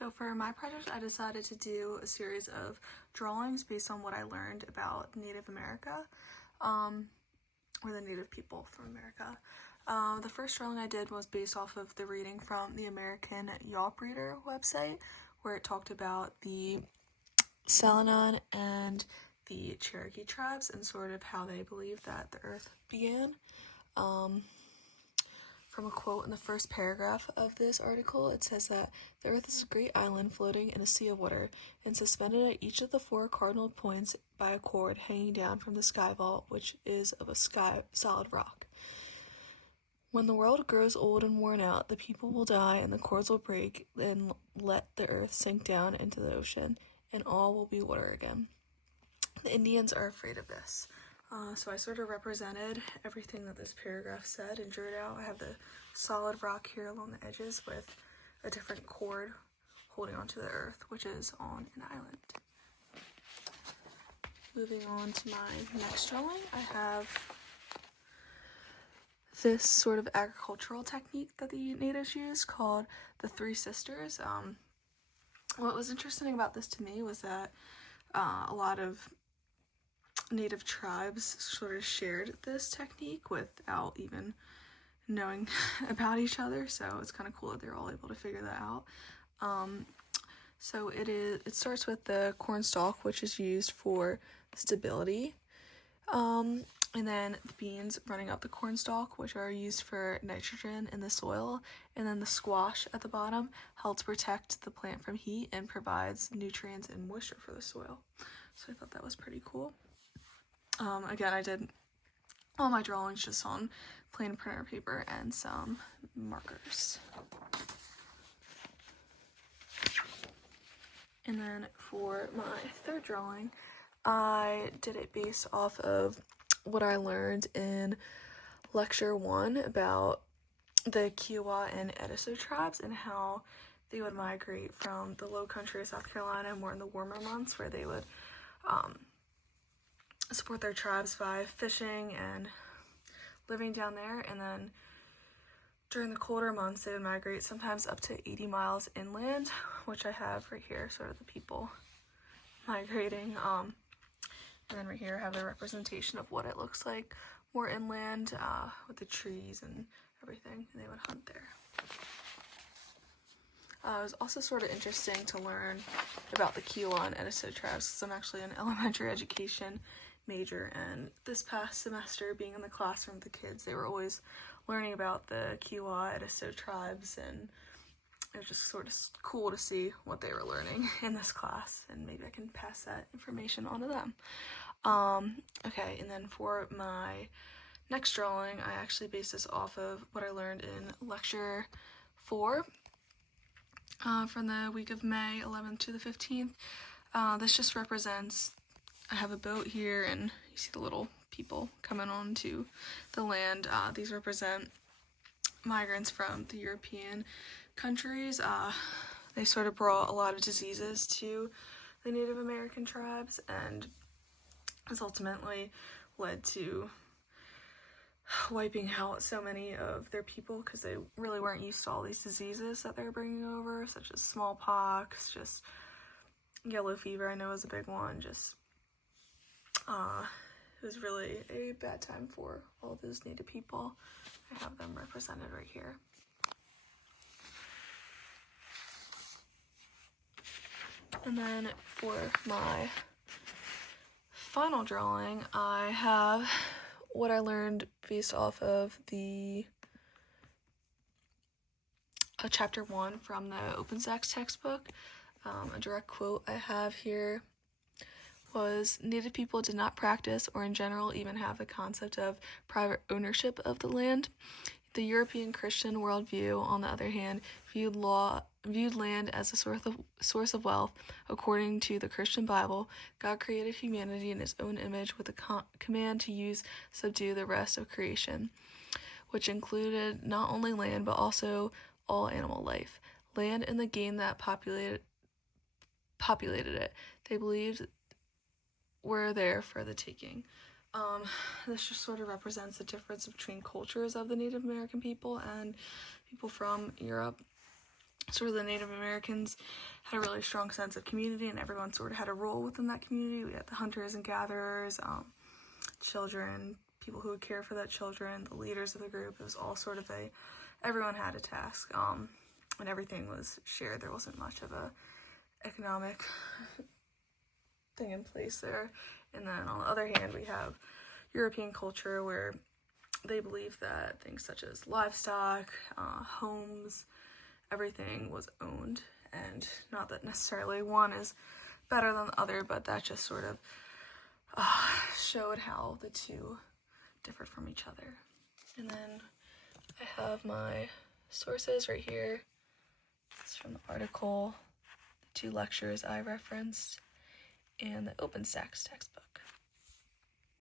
So for my project, I decided to do a series of drawings based on what I learned about Native America, or the Native people from America. The first drawing I did was based off of the reading from the American Yawp Reader website, where it talked about the Salinan and the Cherokee tribes and sort of how they believed that the earth began. From a quote in the first paragraph of this article, it says that the earth is a great island floating in a sea of water and suspended at each of the four cardinal points by a cord hanging down from the sky vault, which is of a solid rock. When the world grows old and worn out, the people will die and the cords will break and let the earth sink down into the ocean, and all will be water again. The Indians are afraid of this. So I sort of represented everything that this paragraph said and drew it out. I have the solid rock here along the edges with a different cord holding onto the earth, which is on an island. Moving on to my next drawing, I have this sort of agricultural technique that the natives use called the Three Sisters. What was interesting about this to me was that a lot of Native tribes sort of shared this technique without even knowing about each other, so it's kind of cool that they're all able to figure that out. So it starts with the corn stalk, which is used for stability, and then the beans running up the corn stalk, which are used for nitrogen in the soil, and then the squash at the bottom helps protect the plant from heat and provides nutrients and moisture for the soil. So I thought that was pretty cool. Again, I did all my drawings just on plain printer paper and some markers. And then for my third drawing, I did it based off of what I learned in lecture 1 about the Kiowa and Ediso tribes and how they would migrate from the low country of South Carolina more in the warmer months, where they would support their tribes by fishing and living down there, and then during the colder months they would migrate sometimes up to 80 miles inland, which I have right here, sort of the people migrating. And then right here I have a representation of what it looks like more inland, with the trees and everything, and they would hunt there. It was also sort of interesting to learn about the Kiowa and Ediso tribes, because I'm actually an elementary education major, and this past semester, being in the classroom with the kids, they were always learning about the Kiowa Ediso tribes, and it was just sort of cool to see what they were learning in this class, and maybe I can pass that information on to them. Okay, and then for my next drawing, I actually based this off of what I learned in lecture 4 from the week of May 11th to the 15th. This just represents, I have a boat here, and you see the little people coming onto the land. These represent migrants from the European countries. They sort of brought a lot of diseases to the Native American tribes, and this ultimately led to wiping out so many of their people, because they really weren't used to all these diseases that they were bringing over, such as smallpox, just yellow fever, I know is a big one. Just it was really a bad time for all those Native people. I have them represented right here. And then for my final drawing, I have what I learned based off of the chapter 1 from the OpenStax textbook. A direct quote I have here was, Native people did not practice or in general even have the concept of private ownership of the land. The European Christian worldview, on the other hand, viewed land as a source of wealth. According to the Christian Bible, God created humanity in his own image with a command to subdue the rest of creation, which included not only land but also all animal life. Land and the game that populated it, they believed were there for the taking. This just sort of represents the difference between cultures of the Native American people and people from Europe. sort of the Native Americans had a really strong sense of community, and everyone sort of had a role within that community. We had the hunters and gatherers, children, people who would care for that children, the leaders of the group. It was all sort of everyone had a task, and everything was shared. There wasn't much of a economic thing in place there. And then on the other hand, we have European culture, where they believe that things such as livestock, homes, everything was owned, and not that necessarily one is better than the other, but that just sort of showed how the two differed from each other. And then I have my sources right here. This is from the article, the 2 lectures I referenced, and the OpenStax textbook.